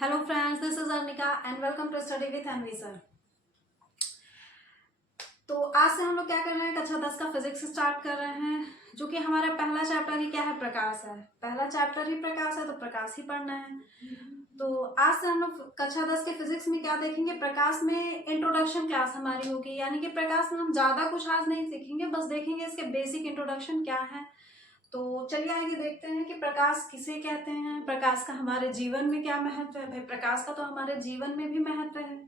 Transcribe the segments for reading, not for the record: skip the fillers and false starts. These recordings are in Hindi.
Hello friends, this is Arnika and welcome to Study with Anvi sir। तो आज से हम लोग क्या कर रहे हैं, कक्षा 10 का फिजिक्स स्टार्ट कर रहे हैं, जो कि हमारा पहला चैप्टर ही क्या है, प्रकाश है। पहला चैप्टर ही प्रकाश है तो प्रकाश ही पढ़ना है। तो आज से हम लोग कक्षा 10 के फिजिक्स में क्या देखेंगे, प्रकाश में इंट्रोडक्शन क्लास हमारी होगी, यानी कि प्रकाश में हम ज्यादा कुछ आज नहीं सीखेंगे, बस देखेंगे इसके बेसिक इंट्रोडक्शन क्या है। तो चलिए आगे देखते हैं कि प्रकाश किसे कहते हैं, प्रकाश का हमारे जीवन में क्या महत्व है। भाई प्रकाश का तो हमारे जीवन में भी महत्व है।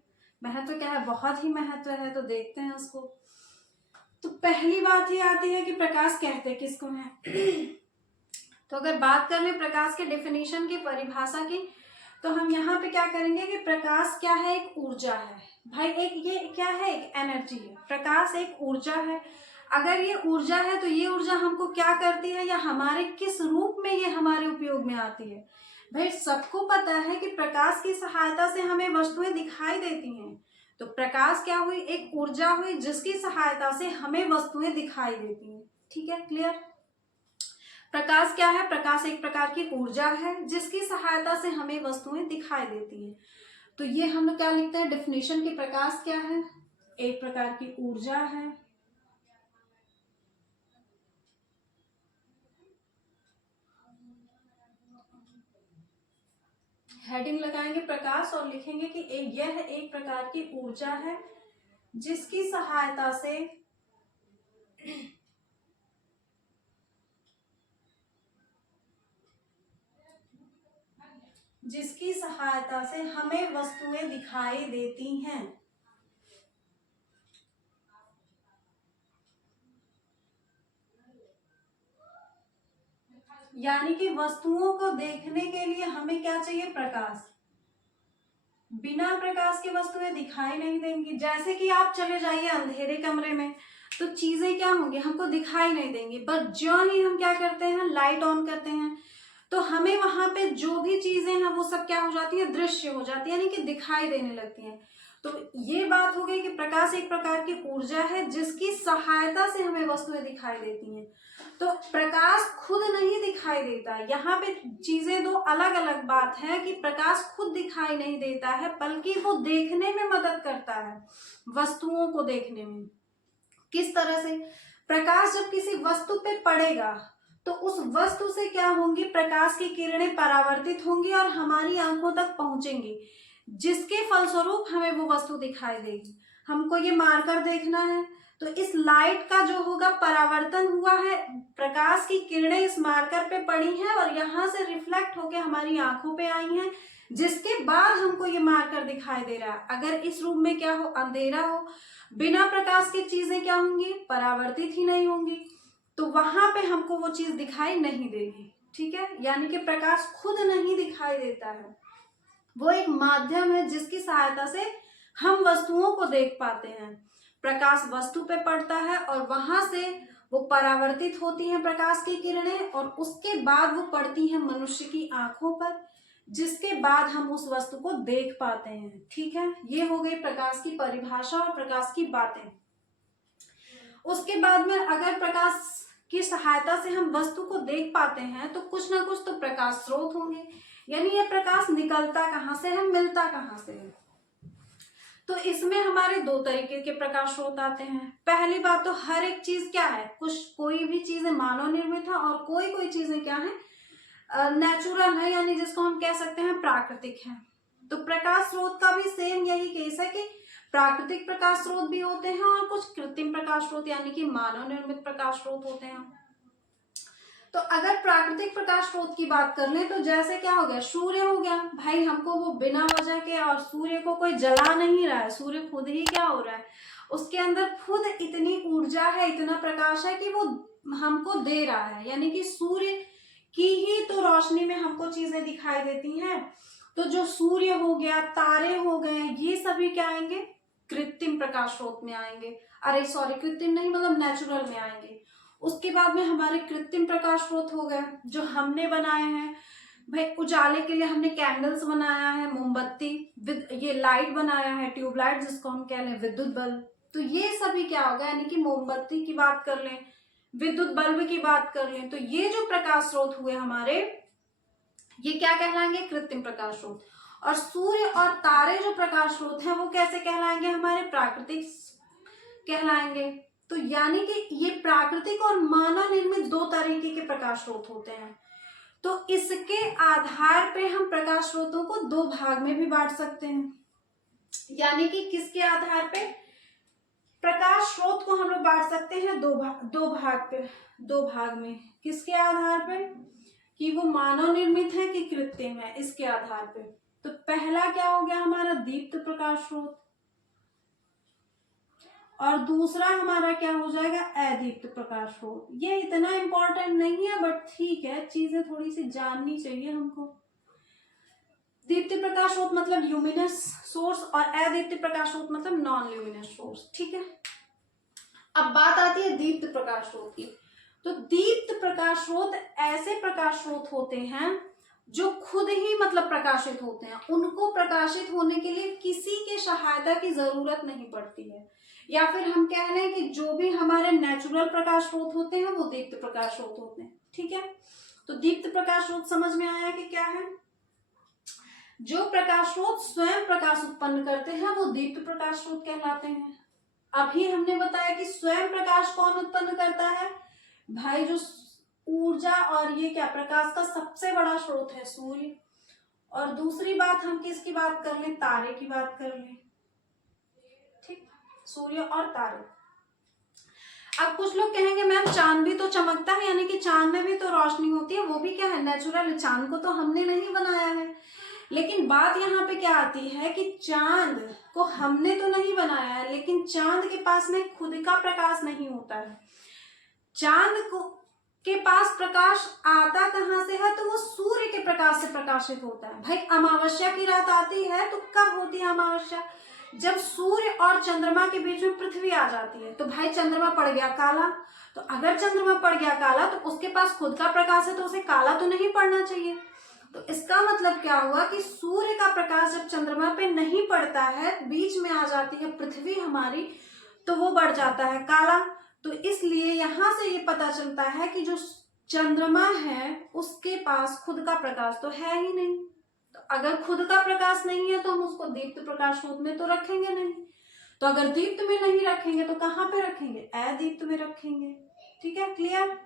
महत्व क्या है, बहुत ही महत्व है। तो देखते हैं उसको। तो पहली बात ही आती है कि प्रकाश कहते किसको है। तो अगर बात कर ले प्रकाश के डेफिनेशन की, परिभाषा की, तो हम यहाँ पे क्या करेंगे कि प्रकाश क्या है, एक ऊर्जा है। भाई एक ये क्या है, एक एनर्जी है। प्रकाश एक ऊर्जा है। अगर ये ऊर्जा है तो ये ऊर्जा हमको क्या करती है, या हमारे किस रूप में ये हमारे उपयोग में आती है। भाई सबको पता है कि प्रकाश की सहायता से हमें वस्तुएं दिखाई देती हैं। तो प्रकाश क्या हुई, एक ऊर्जा हुई जिसकी सहायता से हमें वस्तुएं दिखाई देती हैं। ठीक है, क्लियर। प्रकाश क्या है, प्रकाश एक प्रकार की ऊर्जा है जिसकी सहायता से हमें वस्तुएं दिखाई देती हैं। तो ये हम लोग क्या लिखते हैं डेफिनेशन की, प्रकाश क्या है, एक प्रकार की ऊर्जा है। हेडिंग लगाएंगे प्रकाश और लिखेंगे कि यह एक प्रकार की ऊर्जा है जिसकी सहायता से हमें वस्तुएं दिखाई देती हैं। यानी कि वस्तुओं को देखने के लिए हमें क्या चाहिए, प्रकाश। बिना प्रकाश के वस्तुएं दिखाई नहीं देंगी। जैसे कि आप चले जाइए अंधेरे कमरे में तो चीजें क्या होंगी, हमको दिखाई नहीं देंगी। पर जो ही हम क्या करते हैं, लाइट ऑन करते हैं, तो हमें वहां पे जो भी चीजें हैं वो सब क्या हो जाती है, दृश्य हो जाती है, यानी कि दिखाई देने लगती हैं। तो ये बात हो गई कि प्रकाश एक प्रकार की ऊर्जा है जिसकी सहायता से हमें वस्तुएं दिखाई देती हैं। तो प्रकाश खुद नहीं दिखाई देता। यहाँ पे चीजें दो अलग अलग बात है कि प्रकाश खुद दिखाई नहीं देता है, बल्कि वो देखने में मदद करता है, वस्तुओं को देखने में। किस तरह से, प्रकाश जब किसी वस्तु पे पड़ेगा तो उस वस्तु से क्या होंगी, प्रकाश की किरणें परावर्तित होंगी और हमारी आंखों तक पहुंचेंगी, जिसके फलस्वरूप हमें वो वस्तु दिखाई देगी। हमको ये मार्कर देखना है तो इस लाइट का जो होगा परावर्तन हुआ है, प्रकाश की किरणें इस मार्कर पे पड़ी हैं और यहाँ से रिफ्लेक्ट होके हमारी आंखों पे आई हैं, जिसके बाद हमको ये मार्कर दिखाई दे रहा है। अगर इस रूम में क्या हो, अंधेरा हो, बिना प्रकाश की चीजें क्या होंगी, परावर्तित ही नहीं होंगी, तो वहां पे हमको वो चीज दिखाई नहीं देगी। ठीक है, यानी कि प्रकाश खुद नहीं दिखाई देता है, वो एक माध्यम है जिसकी सहायता से हम वस्तुओं को देख पाते हैं। प्रकाश वस्तु पे पड़ता है और वहां से वो परावर्तित होती हैं प्रकाश की किरणें, और उसके बाद वो पड़ती हैं मनुष्य की आंखों पर, जिसके बाद हम उस वस्तु को देख पाते हैं। ठीक है, ये हो गई प्रकाश की परिभाषा और प्रकाश की बातें। उसके बाद में अगर प्रकाश की सहायता से हम वस्तु को देख पाते हैं तो कुछ ना कुछ तो प्रकाश स्रोत होंगे, यानी ये प्रकाश निकलता कहाँ से है, मिलता कहाँ से है। तो इसमें हमारे दो तरीके के प्रकाश स्रोत आते हैं। पहली बात तो हर एक चीज क्या है, कोई भी चीजें मानव निर्मित है और कोई चीजें क्या है, नेचुरल है, यानी जिसको हम कह सकते हैं प्राकृतिक है। तो प्रकाश स्रोत का भी सेम यही केस है कि प्राकृतिक प्रकाश स्रोत भी होते हैं और कुछ कृत्रिम प्रकाश स्रोत यानी कि मानव निर्मित प्रकाश स्रोत होते हैं। तो अगर प्राकृतिक प्रकाश स्रोत की बात कर लें तो जैसे क्या हो गया, सूर्य हो गया। भाई हमको वो बिना वजह के, और सूर्य को कोई जला नहीं रहा है, सूर्य खुद ही क्या हो रहा है, उसके अंदर खुद इतनी ऊर्जा है, इतना प्रकाश है कि वो हमको दे रहा है, यानी कि सूर्य की ही तो रोशनी में हमको चीजें दिखाई देती हैं। तो जो सूर्य हो गया, तारे हो गए, ये सभी क्या आएंगे, कृत्रिम प्रकाश स्रोत में आएंगे। अरे सॉरी, कृत्रिम नहीं, मतलब नेचुरल में आएंगे। उसके बाद में हमारे कृत्रिम प्रकाश स्रोत हो गए जो हमने बनाए हैं। भाई उजाले के लिए हमने कैंडल्स बनाया है, मोमबत्ती, ये लाइट बनाया है, ट्यूबलाइट जिसको हम कह लें, विद्युत बल्ब। तो ये सभी क्या होगा, यानी कि मोमबत्ती की बात कर लें, विद्युत बल्ब की बात कर लें, तो ये जो प्रकाश स्रोत हुए हमारे, ये क्या कहलाएंगे, कृत्रिम प्रकाश स्रोत। और सूर्य और तारे जो प्रकाश स्रोत हैं वो कैसे कहलाएंगे, हमारे प्राकृतिक कहलाएंगे। तो यानी कि ये प्राकृतिक और मानव निर्मित दो तरीके के प्रकाश स्रोत होते हैं। तो इसके आधार पे हम प्रकाश स्रोतों को दो भाग में भी बांट सकते हैं। यानी कि किसके आधार पे, प्रकाश स्रोत को हम लोग बांट सकते हैं दो भाग में। किसके आधार पे, कि वो मानव निर्मित है कि कृत्रिम है, इसके आधार पे। तो पहला क्या हो गया हमारा, दीप्त प्रकाश स्रोत, और दूसरा हमारा क्या हो जाएगा, अदीप्त प्रकाश स्रोत। ये इतना इंपॉर्टेंट नहीं है बट ठीक है, चीजें थोड़ी सी जाननी चाहिए हमको। दीप्त प्रकाश स्रोत मतलब ल्यूमिनस सोर्स और अदीप्त प्रकाश स्रोत मतलब नॉन ल्यूमिनस सोर्स, ठीक है। अब बात आती है दीप्त प्रकाश स्रोत की। तो दीप्त प्रकाश स्रोत ऐसे प्रकाश स्रोत होते हैं जो खुद ही मतलब प्रकाशित होते हैं, उनको प्रकाशित होने के लिए किसी के सहायता की जरूरत नहीं पड़ती है, या फिर हम कह रहे हैं कि जो भी हमारे नेचुरल प्रकाश स्रोत होते हैं वो दीप्त प्रकाश स्रोत होते हैं, ठीक है। तो दीप्त प्रकाश स्रोत समझ में आया कि क्या है, जो प्रकाश स्रोत स्वयं प्रकाश उत्पन्न करते हैं वो दीप्त प्रकाश स्रोत कहलाते हैं। अभी हमने बताया कि स्वयं प्रकाश कौन उत्पन्न करता है, भाई जो ऊर्जा और ये क्या प्रकाश का सबसे बड़ा स्रोत है सूर्य। और दूसरी बात हम किसकी बात कर लें, तारे की बात कर लें, ठीक, सूर्य और तारे। अब कुछ लोग कहेंगे मैम चांद भी तो चमकता है, यानी कि चांद में भी तो रोशनी होती है, वो भी क्या है, नेचुरल, चांद को तो हमने नहीं बनाया है। लेकिन बात यहाँ पे क्या आती है कि चांद को हमने तो नहीं बनाया है, लेकिन चांद के पास में खुद का प्रकाश नहीं होता है। चांद को के पास प्रकाश आता कहाँ से है, तो वो सूर्य के प्रकाश से प्रकाशित होता है। भाई अमावस्या की रात आती है तो कब होती है अमावस्या, जब सूर्य और चंद्रमा के बीच में पृथ्वी आ जाती है। तो भाई चंद्रमा पड़ गया काला, तो अगर चंद्रमा पड़ गया काला तो उसके पास खुद का प्रकाश है तो उसे काला तो नहीं पड़ना चाहिए। तो इसका मतलब क्या हुआ कि सूर्य का प्रकाश जब चंद्रमा पे नहीं पड़ता है, बीच में आ जाती है पृथ्वी हमारी, तो वो बढ़ जाता है काला। तो इसलिए यहां से ये पता चलता है कि जो चंद्रमा है उसके पास खुद का प्रकाश तो है ही नहीं। तो अगर खुद का प्रकाश नहीं है तो हम उसको दीप्त प्रकाश स्रोत में तो रखेंगे नहीं। तो अगर दीप्त में नहीं रखेंगे तो कहाँ पे रखेंगे, अदीप्त में रखेंगे, ठीक है, क्लियर।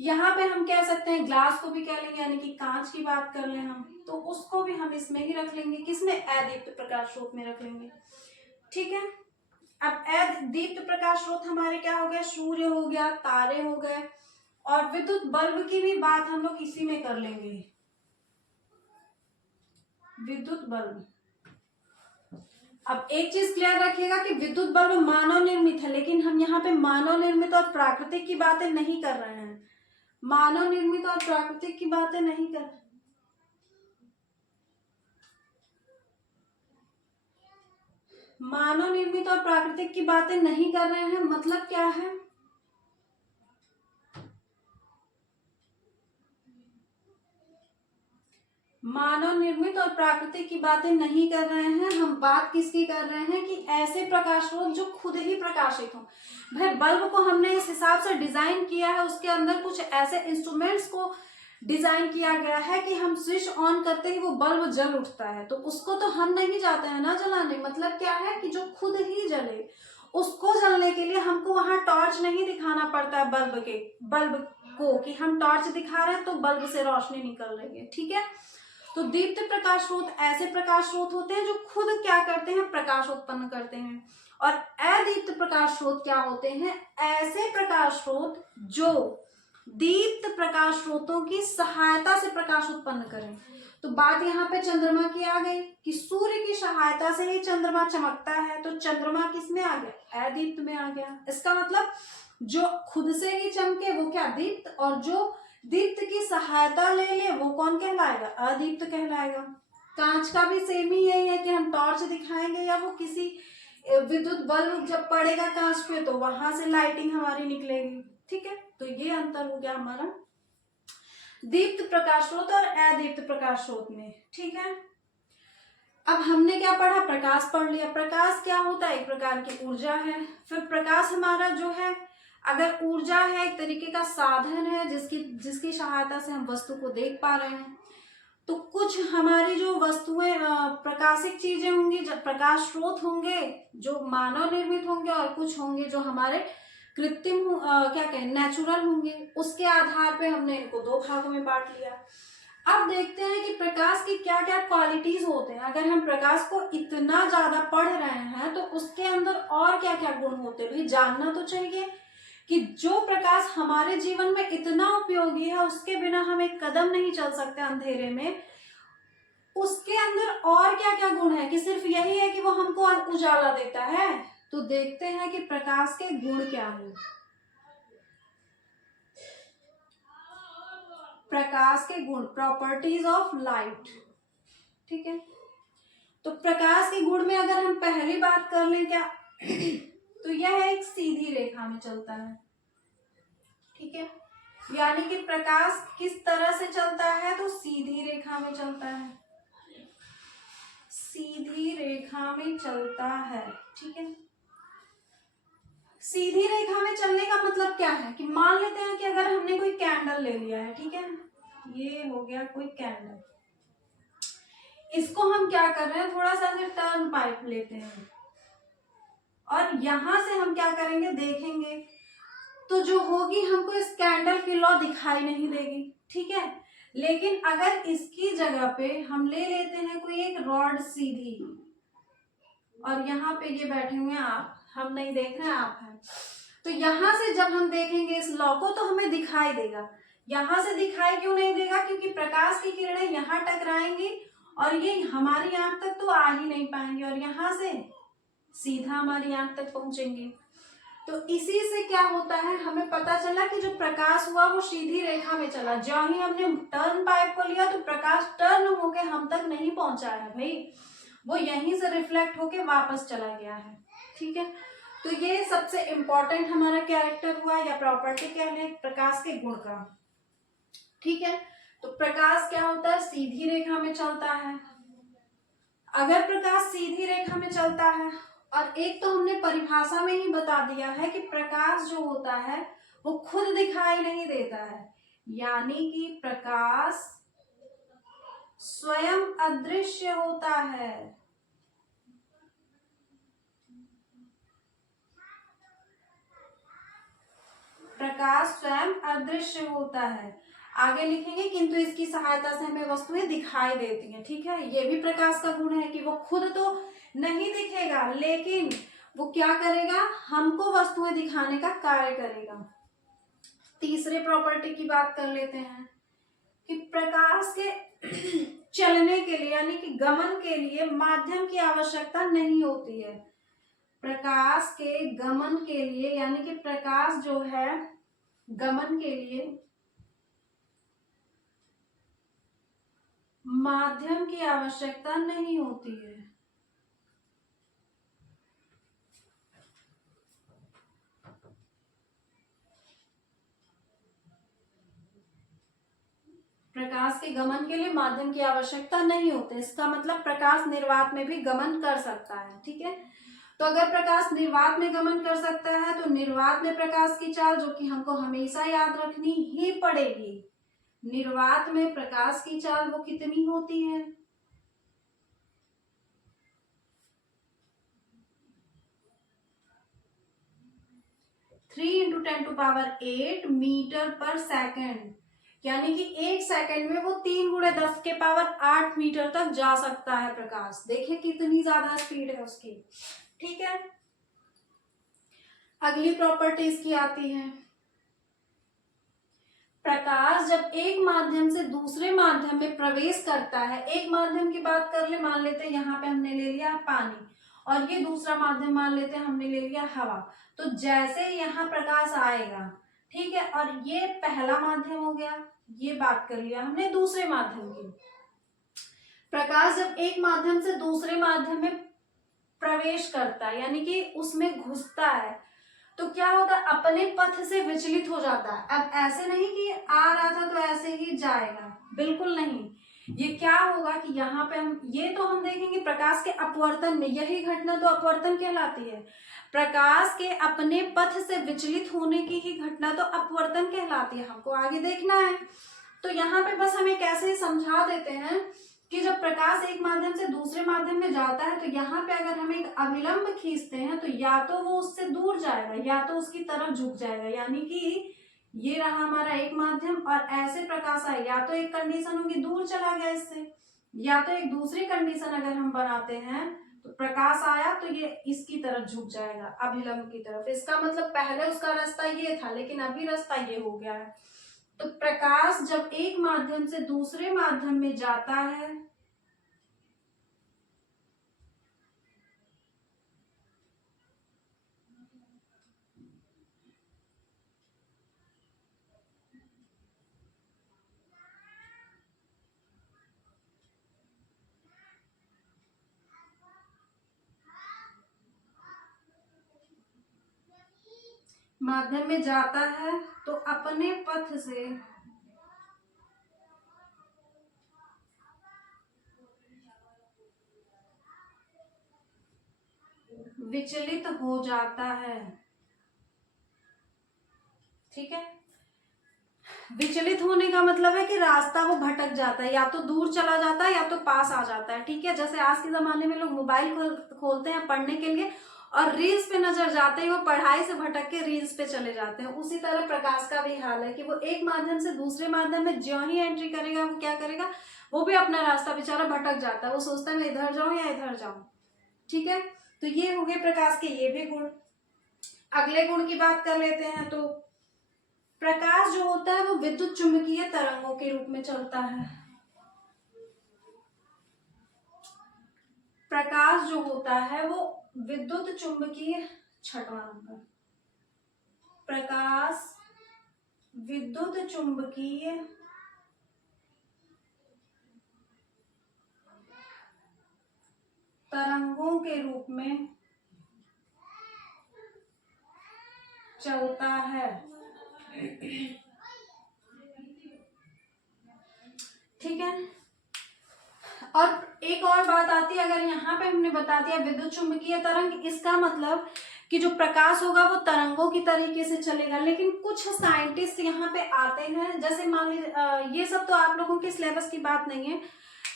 यहाँ पे हम कह सकते हैं ग्लास को भी कह लेंगे, यानी कि कांच की बात कर लें हम, तो उसको भी हम इसमें ही रख लेंगे, किसमें, अदीप्त प्रकाश स्रोत में रख लेंगे, ठीक है। अब दीप्त प्रकाश स्रोत हमारे क्या हो गए, सूर्य हो गया, तारे हो गए, और विद्युत बल्ब की भी बात हम लोग इसी में कर लेंगे, विद्युत बल्ब। अब एक चीज क्लियर रखिएगा कि विद्युत बल्ब मानव निर्मित है, लेकिन हम यहाँ पे मानव निर्मित और प्राकृतिक की बातें नहीं कर रहे हैं, मानव निर्मित और प्राकृतिक की बातें नहीं कर रहे, मानव निर्मित और प्राकृतिक की बातें नहीं कर रहे हैं। मतलब क्या है, मानव निर्मित और प्राकृतिक की बातें नहीं कर रहे हैं, हम बात किसकी कर रहे हैं कि ऐसे प्रकाश स्रोत जो खुद ही प्रकाशित हो। भाई बल्ब को हमने इस हिसाब से डिजाइन किया है, उसके अंदर कुछ ऐसे इंस्ट्रूमेंट्स को डिजाइन किया गया है कि हम स्विच ऑन करते ही वो बल्ब जल उठता है, तो उसको तो हम नहीं जाते हैं ना जलाने। मतलब क्या है कि जो खुद ही जले, उसको जलने के लिए हमको वहां टॉर्च नहीं दिखाना पड़ता है बल्ब को कि हम टॉर्च दिखा रहे हैं तो बल्ब से रोशनी निकल रही है, ठीक है। तो दीप्त प्रकाश स्रोत ऐसे प्रकाश स्रोत होते हैं जो खुद क्या करते हैं, प्रकाश उत्पन्न करते हैं। और अदीप्त प्रकाश स्रोत क्या होते हैं, ऐसे प्रकाश स्रोत जो दीप्त प्रकाश स्रोतों की सहायता से प्रकाश उत्पन्न करें। तो बात यहाँ पे चंद्रमा की आ गई कि सूर्य की सहायता से ही चंद्रमा चमकता है, तो चंद्रमा किस में आ गया, अदीप्त में आ गया। इसका मतलब जो खुद से ही चमके वो क्या, दीप्त, और जो दीप्त की सहायता ले ले वो कौन कहलाएगा, अदीप्त कहलाएगा। कांच का भी सेम ही यही है कि हम टॉर्च दिखाएंगे या वो किसी विद्युत बल्ब जब पड़ेगा कांच पे तो वहां से लाइटिंग हमारी निकलेगी, ठीक है। तो ये अंतर हो गया हमारा दीप्त प्रकाश स्रोत और अदीप्त प्रकाश स्रोत में, ठीक है। अब हमने क्या पढ़ा, प्रकाश पढ़ लिया। प्रकाश क्या होता है, एक प्रकार की ऊर्जा है। फिर प्रकाश हमारा जो है, अगर ऊर्जा है, एक तरीके का साधन है जिसकी सहायता से हम वस्तु को देख पा रहे हैं। तो कुछ हमारी जो वस्तुएं प्रकाशिक चीजें होंगी, प्रकाश स्रोत होंगे जो मानव निर्मित होंगे, और कुछ होंगे जो हमारे कृत्रिम क्या कहें नेचुरल होंगे। उसके आधार पे हमने इनको दो भागों में बांट लिया। अब देखते हैं कि प्रकाश की क्या क्या क्वालिटीज होते हैं। अगर हम प्रकाश को इतना ज्यादा पढ़ रहे हैं तो उसके अंदर और क्या क्या गुण होते हैं, भाई जानना तो चाहिए कि जो प्रकाश हमारे जीवन में इतना उपयोगी है, उसके बिना हम एक कदम नहीं चल सकते अंधेरे में। उसके अंदर और क्या क्या गुण है, कि सिर्फ यही है कि वो हमको उजाला देता है? तो देखते हैं कि प्रकाश के गुण क्या हैं। प्रकाश के गुण, प्रॉपर्टीज ऑफ लाइट। ठीक है, तो प्रकाश के गुण में अगर हम पहली बात कर लें क्या तो यह एक सीधी रेखा में चलता है। ठीक है, यानी कि प्रकाश किस तरह से चलता है, तो सीधी रेखा में चलता है, सीधी रेखा में चलता है। ठीक है, सीधी रेखा में चलने का मतलब क्या है, कि मान लेते हैं कि अगर हमने कोई कैंडल ले लिया है, ठीक है, ये हो गया कोई कैंडल, इसको हम क्या कर रहे हैं, थोड़ा सा टर्न पाइप लेते हैं और यहां से हम क्या करेंगे, देखेंगे तो जो होगी हमको इस कैंडल की लौ दिखाई नहीं देगी। ठीक है, लेकिन अगर इसकी जगह पे हम ले लेते हैं कोई एक रॉड सीधी, और यहाँ पे ये बैठे हुए हैं आप, हम नहीं देख रहे हैं, आप हैं, तो यहां से जब हम देखेंगे इस लौ को तो हमें दिखाई देगा। यहां से दिखाई क्यों नहीं देगा, क्योंकि प्रकाश की किरणें यहाँ टकराएंगी और ये हमारी आंख तक तो आ ही नहीं पाएंगे, और यहाँ से सीधा हमारी आंख तक पहुंचेंगे। तो इसी से क्या होता है, हमें पता चला कि जो प्रकाश हुआ वो सीधी रेखा में चला। जो ही हमने टर्न पाइप को लिया तो प्रकाश टर्न होके हम तक नहीं पहुंचा है भाई, वो यहीं से रिफ्लेक्ट होके वापस चला गया है। ठीक है, तो ये सबसे इंपॉर्टेंट हमारा कैरेक्टर हुआ या प्रॉपर्टी कह लें प्रकाश के गुण का। ठीक है, तो प्रकाश क्या होता है, सीधी रेखा में चलता है। अगर प्रकाश सीधी रेखा में चलता है, और एक तो हमने परिभाषा में ही बता दिया है कि प्रकाश जो होता है वो खुद दिखाई नहीं देता है, यानी कि प्रकाश स्वयं अदृश्य होता है। प्रकाश स्वयं अदृश्य होता है। आगे लिखेंगे किंतु इसकी सहायता से हमें वस्तुएं दिखाई देती हैं। ठीक है, ये भी प्रकाश का गुण है कि वो खुद तो नहीं दिखेगा, लेकिन वो क्या करेगा, हमको वस्तुएं दिखाने का कार्य करेगा। तीसरे प्रॉपर्टी की बात कर लेते हैं कि प्रकाश के चलने के लिए यानी कि गमन के लिए माध्यम की आवश्यकता नहीं होती है। प्रकाश के गमन के लिए यानी कि प्रकाश जो है गमन के लिए माध्यम की आवश्यकता नहीं होती है। प्रकाश के गमन के लिए माध्यम की आवश्यकता नहीं होती, इसका मतलब प्रकाश निर्वात में भी गमन कर सकता है। ठीक है, तो अगर प्रकाश निर्वात में गमन कर सकता है तो निर्वात में प्रकाश की चाल जो कि हमको हमेशा याद रखनी ही पड़ेगी, निर्वात में प्रकाश की चाल वो कितनी होती है, 3 × 10⁸ मीटर पर सेकेंड, यानी कि 1 सेकेंड में वो 3 × 10⁸ मीटर तक जा सकता है प्रकाश। देखिए कितनी ज्यादा स्पीड है उसकी। ठीक है, अगली प्रॉपर्टी इसकी आती है, प्रकाश जब एक माध्यम से दूसरे माध्यम में प्रवेश करता है, एक माध्यम की बात कर ले, मान लेते हैं यहाँ पे हमने ले लिया पानी, और ये दूसरा माध्यम मान लेते हैं हमने ले लिया हवा। तो जैसे यहाँ प्रकाश आएगा, ठीक है, और ये पहला माध्यम हो गया, ये बात कर लिया हमने दूसरे माध्यम की। प्रकाश जब एक माध्यम से दूसरे माध्यम में प्रवेश करता है यानी कि उसमें घुसता है, तो क्या होता है, अपने पथ से विचलित हो जाता है। अब ऐसे नहीं कि आ रहा था तो ऐसे ही जाएगा, बिल्कुल नहीं। ये क्या होगा कि यहाँ पे हम देखेंगे प्रकाश के अपवर्तन में, यही घटना तो अपवर्तन कहलाती है। प्रकाश के अपने पथ से विचलित होने की ही घटना तो अपवर्तन कहलाती है, हमको आगे देखना है। तो यहाँ पे बस हमें कैसे समझा देते हैं कि जब प्रकाश एक माध्यम से दूसरे माध्यम में जाता है तो यहाँ पे अगर हम एक अभिलंब खींचते हैं तो या तो वो उससे दूर जाएगा या तो उसकी तरफ झुक जाएगा, यानी कि ये रहा हमारा एक माध्यम और ऐसे प्रकाश आए, या तो एक कंडीशन होगी दूर चला गया इससे, या तो एक दूसरी कंडीशन अगर हम बनाते हैं तो प्रकाश आया तो ये इसकी तरफ झुक जाएगा, अभिलंब की तरफ। इसका मतलब पहले उसका रास्ता ये था लेकिन अभी रास्ता ये हो गया है। तो प्रकाश जब एक माध्यम से दूसरे माध्यम में जाता है माध्यम में जाता है तो अपने पथ से विचलित हो जाता है। ठीक है, विचलित होने का मतलब है कि रास्ता वो भटक जाता है, या तो दूर चला जाता है या तो पास आ जाता है। ठीक है, जैसे आज के जमाने में लोग मोबाइल खोलते हैं पढ़ने के लिए और रील्स पे नजर जाते ही वो पढ़ाई से भटक के रील्स पे चले जाते हैं। उसी तरह प्रकाश का भी हाल है कि वो एक माध्यम से दूसरे माध्यम में ज्यों ही एंट्री करेगा वो क्या करेगा, वो भी अपना रास्ता बेचारा भटक जाता है। वो सोचता है मैं इधर जाऊं या इधर जाऊं। ठीक है, तो ये हो गए प्रकाश के ये भी गुण। अगले गुण की बात कर लेते हैं। तो प्रकाश जो होता है वो विद्युत चुंबकीय तरंगों के रूप में चलता है। प्रकाश जो होता है वो विद्युत चुंबकीय, छठवां नंबर, प्रकाश विद्युत चुंबकीय तरंगों के रूप में चलता है। ठीक है, और एक और बात आती है, अगर यहाँ पे हमने बता दिया विद्युत चुंबकीय तरंग, इसका मतलब कि जो प्रकाश होगा वो तरंगों की तरीके से चलेगा। लेकिन कुछ साइंटिस्ट यहाँ पे आते हैं, जैसे मान लीजिए ये सब तो आप लोगों के सिलेबस की बात नहीं है।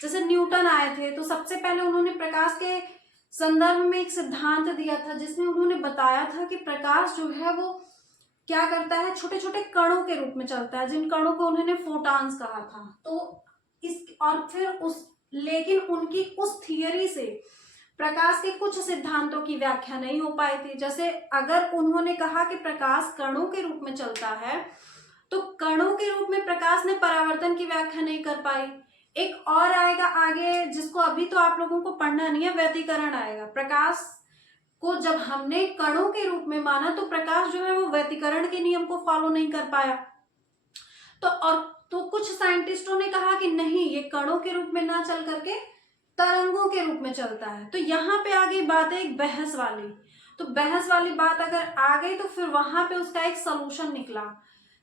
जैसे न्यूटन आए थे तो सबसे पहले उन्होंने प्रकाश के संदर्भ में एक सिद्धांत दिया था जिसमें उन्होंने बताया था कि प्रकाश जो है वो क्या करता है, छोटे छोटे कणों के रूप में चलता है, जिन कणों को उन्होंने फोटॉन्स कहा था। तो इस और फिर उस लेकिन उनकी उस थियरी से प्रकाश के कुछ सिद्धांतों की व्याख्या नहीं हो पाई थी। जैसे अगर उन्होंने कहा कि प्रकाश कणों के रूप में चलता है तो कणों के रूप में प्रकाश ने परावर्तन की व्याख्या नहीं कर पाई। एक और आएगा आगे जिसको अभी तो आप लोगों को पढ़ना नहीं है, व्यतिकरण आएगा। प्रकाश को जब हमने कणों के रूप में माना तो प्रकाश जो है वो व्यतिकरण के नियम को फॉलो नहीं कर पाया। तो कुछ साइंटिस्टों ने कहा कि नहीं, ये कणों के रूप में ना चल करके तरंगों के रूप में चलता है। तो यहाँ पे आ गई बात है एक बहस वाली। तो बहस वाली बात अगर आ गई तो फिर वहां पे उसका एक सलूशन निकला।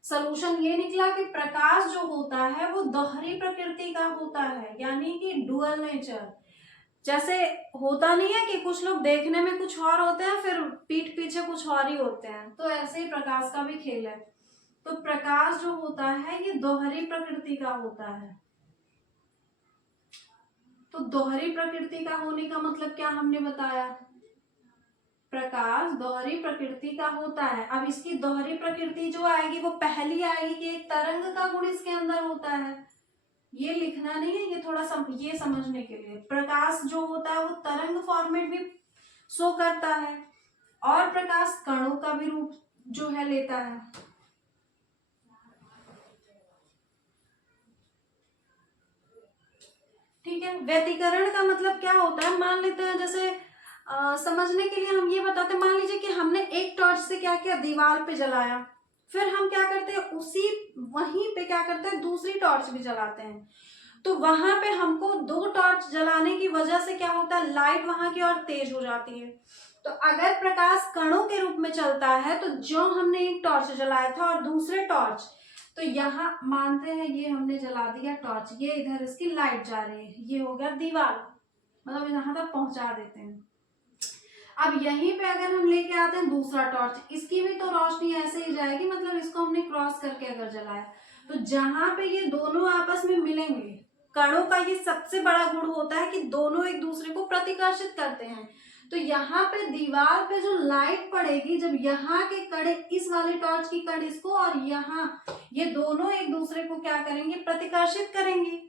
सलूशन ये निकला कि प्रकाश जो होता है वो दोहरी प्रकृति का होता है, यानी कि डुअल नेचर। जैसे होता नहीं है कि कुछ लोग देखने में कुछ और होते हैं फिर पीठ पीछे कुछ और ही होते हैं, तो ऐसे ही प्रकाश का भी खेल है। तो प्रकाश जो होता है ये दोहरी प्रकृति का होता है। तो दोहरी प्रकृति का होने का मतलब क्या हमने बताया, प्रकाश दोहरी प्रकृति का होता है। अब इसकी दोहरी प्रकृति जो आएगी वो पहली आएगी कि एक तरंग का गुण इसके अंदर होता है। ये लिखना नहीं है, ये थोड़ा ये समझने के लिए। प्रकाश जो होता है वो तरंग फॉर्मेट भी शो करता है और प्रकाश कणों का भी रूप जो है लेता है। ठीक है, व्यतिकरण का मतलब क्या होता है, मान लेते हैं जैसे समझने के लिए हम ये बताते हैं, मान लीजिए कि हमने एक टॉर्च से क्या किया, दीवार पे जलाया, फिर हम क्या करते हैं उसी वहीं पे क्या करते हैं दूसरी टॉर्च भी जलाते हैं। तो वहां पे हमको दो टॉर्च जलाने की वजह से क्या होता है, लाइट वहां की और तेज हो जाती है। तो अगर प्रकाश कणों के रूप में चलता है तो जो हमने एक टॉर्च जलाया था और दूसरे टॉर्च, तो यहाँ मानते हैं ये हमने जला दिया टॉर्च, ये इधर इसकी लाइट जा रही है, ये हो गया दीवार, मतलब यहाँ तक पहुंचा देते हैं। अब यहीं पे अगर हम लेके आते हैं दूसरा टॉर्च, इसकी भी तो रोशनी ऐसे ही जाएगी, मतलब इसको हमने क्रॉस करके अगर जलाया तो जहां पे ये दोनों आपस में मिलेंगे, कणों का ये सबसे बड़ा गुण होता है कि दोनों एक दूसरे को प्रतिकर्षित करते हैं। तो यहाँ पे दीवार पे जो लाइट पड़ेगी, जब यहाँ के कण इस वाले टॉर्च की कण इसको और यहाँ ये दोनों एक दूसरे को क्या करेंगे, प्रतिकर्षित करेंगे।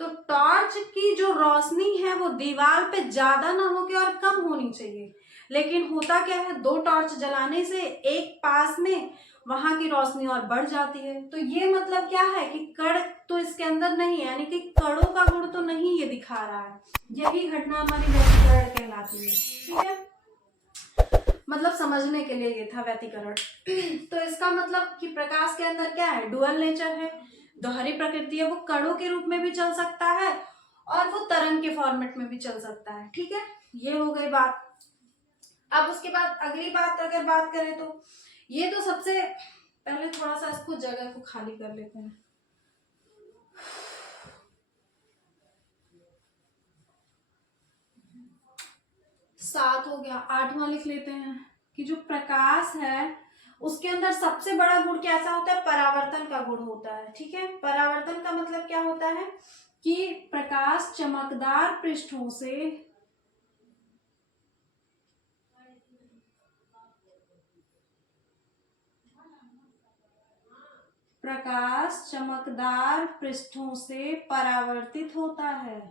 तो टॉर्च की जो रोशनी है वो दीवार पे ज्यादा ना होके और कम होनी चाहिए। लेकिन होता क्या है, दो टॉर्च जलाने से एक पास में वहां की रोशनी और बढ़ जाती है। तो ये मतलब क्या है कि कण तो इसके अंदर नहीं है, यानी कि कणों का गुण तो नहीं ये दिखा रहा है। यही घटना हमारी व्यतिकरण कहलाती है। ठीक है, मतलब समझने के लिए ये था व्यतिकरण। तो इसका मतलब कि प्रकाश के अंदर क्या है, डुअल नेचर है, दोहरी प्रकृति है। वो कणों के रूप में भी चल सकता है और वो तरंग के फॉर्मेट में भी चल सकता है। ठीक है, ये हो गई बात। अब उसके बाद अगली बात अगर बात करें तो ये तो सबसे पहले थोड़ा सा इसको जगह को खाली कर लेते हैं। 7 हो गया, 8वां लिख लेते हैं कि जो प्रकाश है उसके अंदर सबसे बड़ा गुण कैसा होता है, परावर्तन का गुण होता है। ठीक है, परावर्तन का मतलब क्या होता है कि प्रकाश चमकदार पृष्ठों से परावर्तित होता है।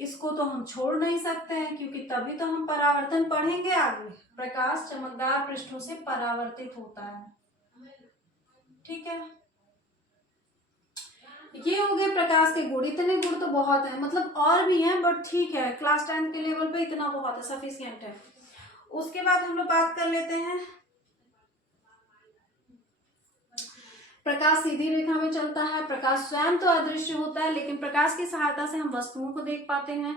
इसको तो हम छोड़ नहीं सकते हैं क्योंकि तभी तो हम परावर्तन पढ़ेंगे आगे। प्रकाश चमकदार पृष्ठों से परावर्तित होता है। ठीक है, ये हो गए प्रकाश के गुण। इतने गुण तो बहुत है, मतलब और भी हैं बट ठीक है, क्लास 10 के लेवल पे इतना बहुत है, सफिशिएंट है। उसके बाद हम लोग बात कर लेते हैं, प्रकाश सीधी रेखा में चलता है। प्रकाश स्वयं तो अदृश्य होता है लेकिन प्रकाश की सहायता से हम वस्तुओं को देख पाते हैं।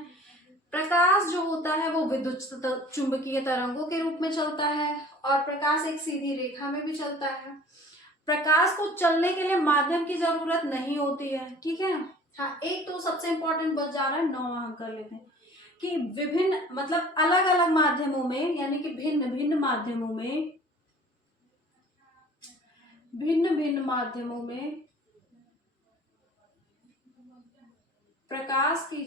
प्रकाश जो होता है वो विद्युत चुंबकीय तरंगों के रूप में चलता है और प्रकाश एक सीधी रेखा में भी चलता है। प्रकाश को चलने के लिए माध्यम की जरूरत नहीं होती है। ठीक है, हाँ, एक तो सबसे इंपॉर्टेंट बच जा रहा है, 9वां हम कर लेते हैं कि विभिन्न मतलब अलग अलग माध्यमों में, यानी कि भिन्न भिन्न माध्यमों में प्रकाश की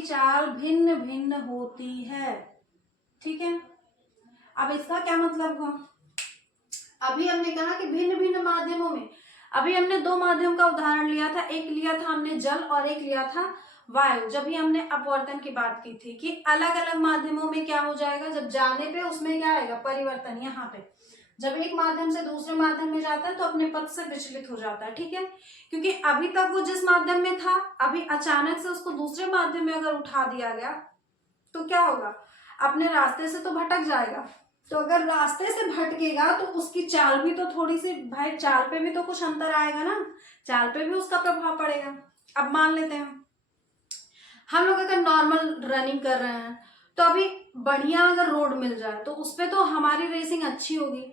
चाल भिन्न भिन्न होती है। ठीक है, अब इसका क्या मतलब हुआ, अभी हमने कहा कि भिन्न भिन्न माध्यमों में, अभी हमने दो माध्यम का उदाहरण लिया था, एक लिया था हमने जल और एक लिया था वायु। जब भी हमने अपवर्तन की बात की थी कि अलग अलग माध्यमों में क्या हो जाएगा, जब जाने पे उसमें क्या आएगा, परिवर्तन। यहाँ पे जब एक माध्यम से दूसरे माध्यम में जाता है तो अपने पथ से विचलित हो जाता है। ठीक है, क्योंकि अभी तक वो जिस माध्यम में था, अभी अचानक से उसको दूसरे माध्यम में अगर उठा दिया गया तो क्या होगा, अपने रास्ते से तो भटक जाएगा। तो अगर रास्ते से भटकेगा तो उसकी चाल भी तो थोड़ी सी, भाई चाल पे भी तो कुछ अंतर आएगा ना, चाल पे भी उसका प्रभाव पड़ेगा। अब मान लेते हैं हम लोग अगर नॉर्मल रनिंग कर रहे हैं तो अभी बढ़िया अगर रोड मिल जाए तो उसपे तो हमारी रेसिंग अच्छी होगी।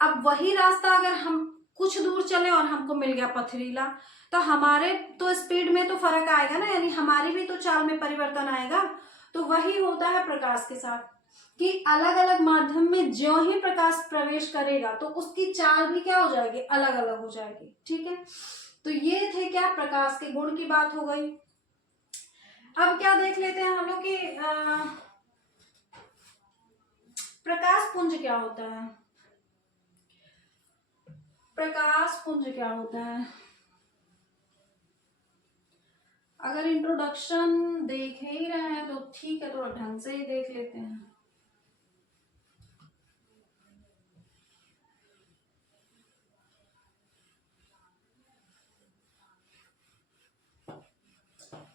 अब वही रास्ता अगर हम कुछ दूर चले और हमको मिल गया पथरीला, तो हमारे तो स्पीड में तो फर्क आएगा ना, यानी हमारी भी तो चाल में परिवर्तन आएगा। तो वही होता है प्रकाश के साथ कि अलग अलग माध्यम में ज्यों ही प्रकाश प्रवेश करेगा तो उसकी चाल भी क्या हो जाएगी, अलग अलग हो जाएगी। ठीक है, तो ये थे क्या, प्रकाश के गुण की बात हो गई। अब क्या देख लेते हैं हम लोग कि प्रकाश पुंज क्या होता है। प्रकाश पुंज क्या होता है, अगर इंट्रोडक्शन देख ही रहे हैं तो ठीक है, थोड़ा ढंग से ही देख लेते हैं।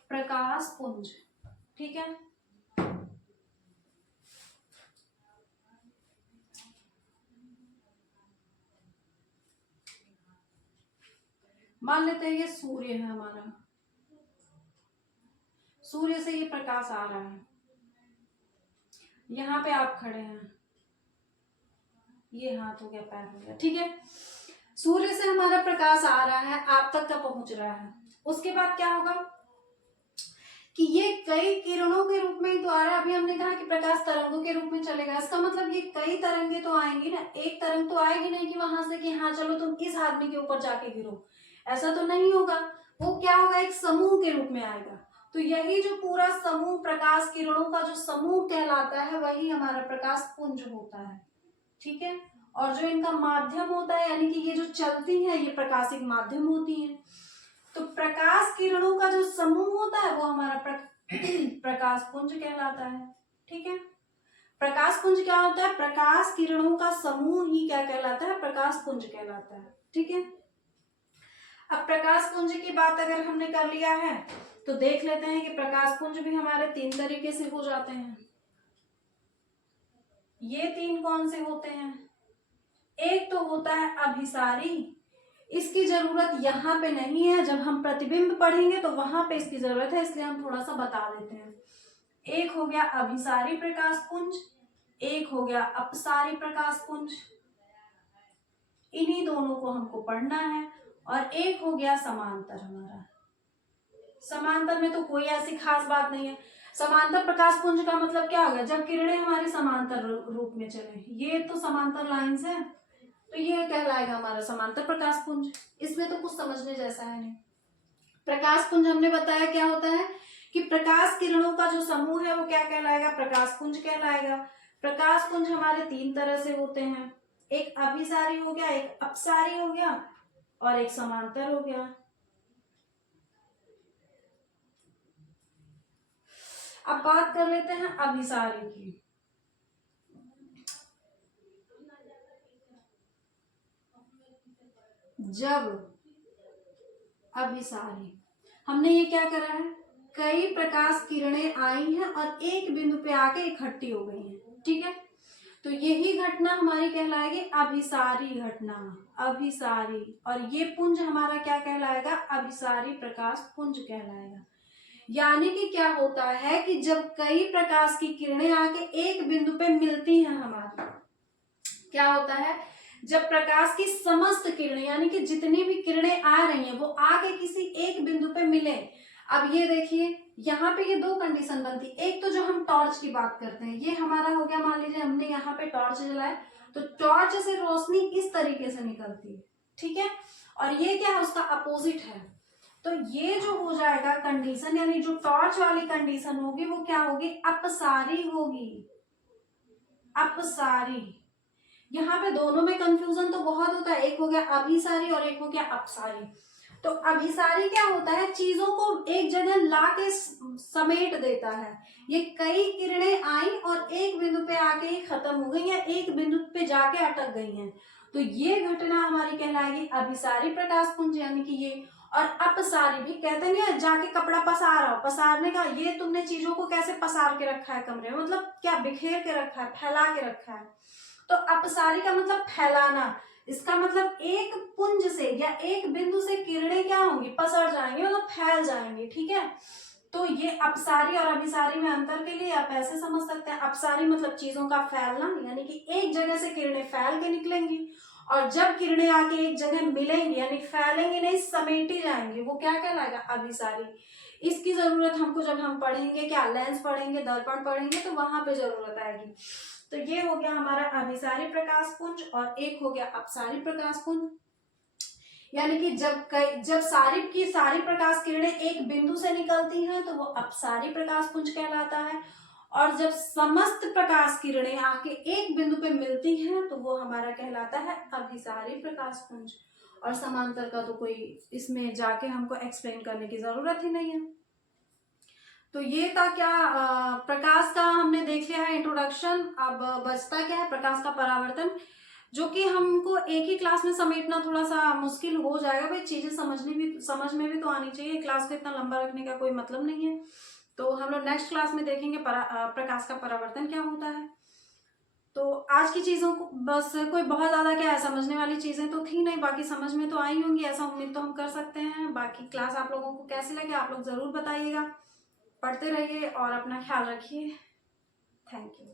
प्रकाश पुंज, ठीक है, मान लेते हैं ये सूर्य है हमारा, सूर्य से ये प्रकाश आ रहा है, यहाँ पे आप खड़े हैं, ये हाथ हो गया, पैर हो गया। ठीक है, सूर्य से हमारा प्रकाश आ रहा है, आप तक का पहुंच रहा है। उसके बाद क्या होगा, कि ये कई किरणों के रूप में ही तो आ रहा है। अभी हमने कहा कि प्रकाश तरंगों के रूप में चलेगा, इसका मतलब ये कई तरंगे तो आएंगी ना, एक तरंग तो आएगी नहीं कि वहां से कि हाँ चलो तुम इस आदमी के ऊपर जाके गिरो, ऐसा तो नहीं होगा। वो क्या होगा, एक समूह के रूप में आएगा। तो यही जो पूरा समूह प्रकाश किरणों का जो समूह कहलाता है वही हमारा प्रकाश पुंज होता है। ठीक है, और जो इनका माध्यम होता है यानी कि ये जो चलती है ये प्रकाशिक माध्यम होती है। तो प्रकाश किरणों का जो समूह होता है वो हमारा प्रकाश पुंज कहलाता है। ठीक है, प्रकाश पुंज क्या होता है, प्रकाश किरणों का समूह ही क्या कहलाता है, प्रकाश पुंज कहलाता है। ठीक है, अब प्रकाश पुंज की बात अगर हमने कर लिया है तो देख लेते हैं कि प्रकाश पुंज भी हमारे 3 तरीके से हो जाते हैं। ये 3 कौन से होते हैं, एक तो होता है अभिसारी, इसकी जरूरत यहाँ पे नहीं है, जब हम प्रतिबिंब पढ़ेंगे तो वहां पे इसकी जरूरत है, इसलिए हम थोड़ा सा बता देते हैं। एक हो गया अभिसारी प्रकाश पुंज, एक हो गया अपसारी प्रकाश पुंज, इन्हीं दोनों को हमको पढ़ना है। और एक हो गया समांतर हमारा। समांतर में तो कोई ऐसी खास बात नहीं है। समांतर प्रकाश पुंज का मतलब क्या हो गया, जब किरणें हमारे समांतर रूप में चले, ये तो समांतर लाइंस है तो ये कहलाएगा हमारा समांतर प्रकाश पुंज। इसमें तो कुछ समझने जैसा है नहीं। प्रकाश पुंज हमने बताया क्या होता है कि प्रकाश किरणों का जो समूह है वो क्या कहलाएगा, प्रकाश पुंज कहलाएगा। प्रकाश पुंज हमारे 3 तरह से होते हैं, एक अभिसारी हो गया, एक अपसारी हो गया और एक समांतर हो गया। अब बात कर लेते हैं अभिसारी की। जब अभिसारी, हमने ये क्या करा है, कई प्रकाश किरणें आई हैं और एक बिंदु पे आके इकट्ठी हो गई हैं। ठीक है, तो यही घटना हमारी कहलाएगी अभिसारी घटना, अभिसारी। और ये पुंज हमारा क्या कहलाएगा, अभिसारी प्रकाश पुंज कहलाएगा। यानी कि क्या होता है कि जब कई प्रकाश की किरणें आके एक बिंदु पे मिलती हैं हमारी, क्या होता है, जब प्रकाश की समस्त किरणें यानी कि जितनी भी किरणें आ रही हैं वो आके किसी एक बिंदु पे मिले। अब ये देखिए यहाँ पे ये 2 कंडीशन बनती, एक तो जो हम टॉर्च की बात करते हैं, ये हमारा हो गया, मान लीजिए हमने यहाँ पे टॉर्च जलाया तो टॉर्च से रोशनी इस तरीके से निकलती है। ठीक है, और ये क्या है, उसका अपोजिट है। तो ये जो हो जाएगा कंडीशन, यानी जो टॉर्च वाली कंडीशन होगी वो क्या होगी, अपसारी होगी, अपसारी। यहाँ पे दोनों में कंफ्यूजन तो बहुत होता है, एक हो गया अभिसारी और एक हो गया अपसारी। तो अभिसारी क्या होता है, चीजों को एक जगह ला के समेट देता है। ये कई किरणें आई और एक बिंदु पे आके ही खत्म हो गई या एक बिंदु पे जाके अटक गई हैं, तो ये घटना हमारी कहलाएगी अभिसारी प्रकाश पुंज। यानी कि ये, और अपसारी भी कहते नहीं है जाके कपड़ा पसार आओ, पसारने का, ये तुमने चीजों को कैसे पसार के रखा है कमरे में, मतलब क्या बिखेर के रखा है, फैला के रखा है। तो अपसारी का मतलब फैलाना, इसका मतलब एक पुंज से या एक बिंदु से किरणें क्या होंगी, पसर जाएंगे, मतलब फैल जाएंगे। ठीक है, तो ये अपसारी और अभिसारी में अंतर के लिए आप ऐसे समझ सकते हैं, अपसारी मतलब चीजों का फैलना, यानी कि एक जगह से किरणें फैल के निकलेंगी और जब किरणें आके एक जगह मिलेंगी यानी फैलेंगी नहीं, समेटी जाएंगी, वो क्या कहलाएगा, अभिसारी। इसकी जरूरत हमको जब हम पढ़ेंगे क्या, लेंस पढ़ेंगे, दर्पण पढ़ेंगे, तो वहां पे जरूरत आएगी। तो ये हो गया हमारा अभिसारी प्रकाश पुंज और एक हो गया अपसारी प्रकाश पुंज। यानी कि जब सारी प्रकाश किरणें एक बिंदु से निकलती हैं तो वो अपसारी प्रकाश पुंज कहलाता है, और जब समस्त प्रकाश किरणें आके एक बिंदु पे मिलती हैं तो वो हमारा कहलाता है अभिसारी प्रकाश पुंज। और समांतर का तो कोई इसमें जाके हमको एक्सप्लेन करने की जरूरत ही नहीं है। तो ये था क्या, प्रकाश का हमने देख लिया है इंट्रोडक्शन। अब बचता क्या है, प्रकाश का परावर्तन, जो कि हमको एक ही क्लास में समेटना थोड़ा सा मुश्किल हो जाएगा। भाई चीजें समझ में भी तो आनी चाहिए, क्लास को इतना लंबा रखने का कोई मतलब नहीं है। तो हम लोग नेक्स्ट क्लास में देखेंगे प्रकाश का परावर्तन क्या होता है। तो आज की चीजों को बस, कोई बहुत ज्यादा क्या है, समझने वाली चीजें तो थी नहीं, बाकी समझ में तो आई होंगी, ऐसा उम्मीद तो हम कर सकते हैं। बाकी क्लास आप लोगों को कैसी लगे आप लोग जरूर बताइएगा। पढ़ते रहिए और अपना ख्याल रखिए। Thank you.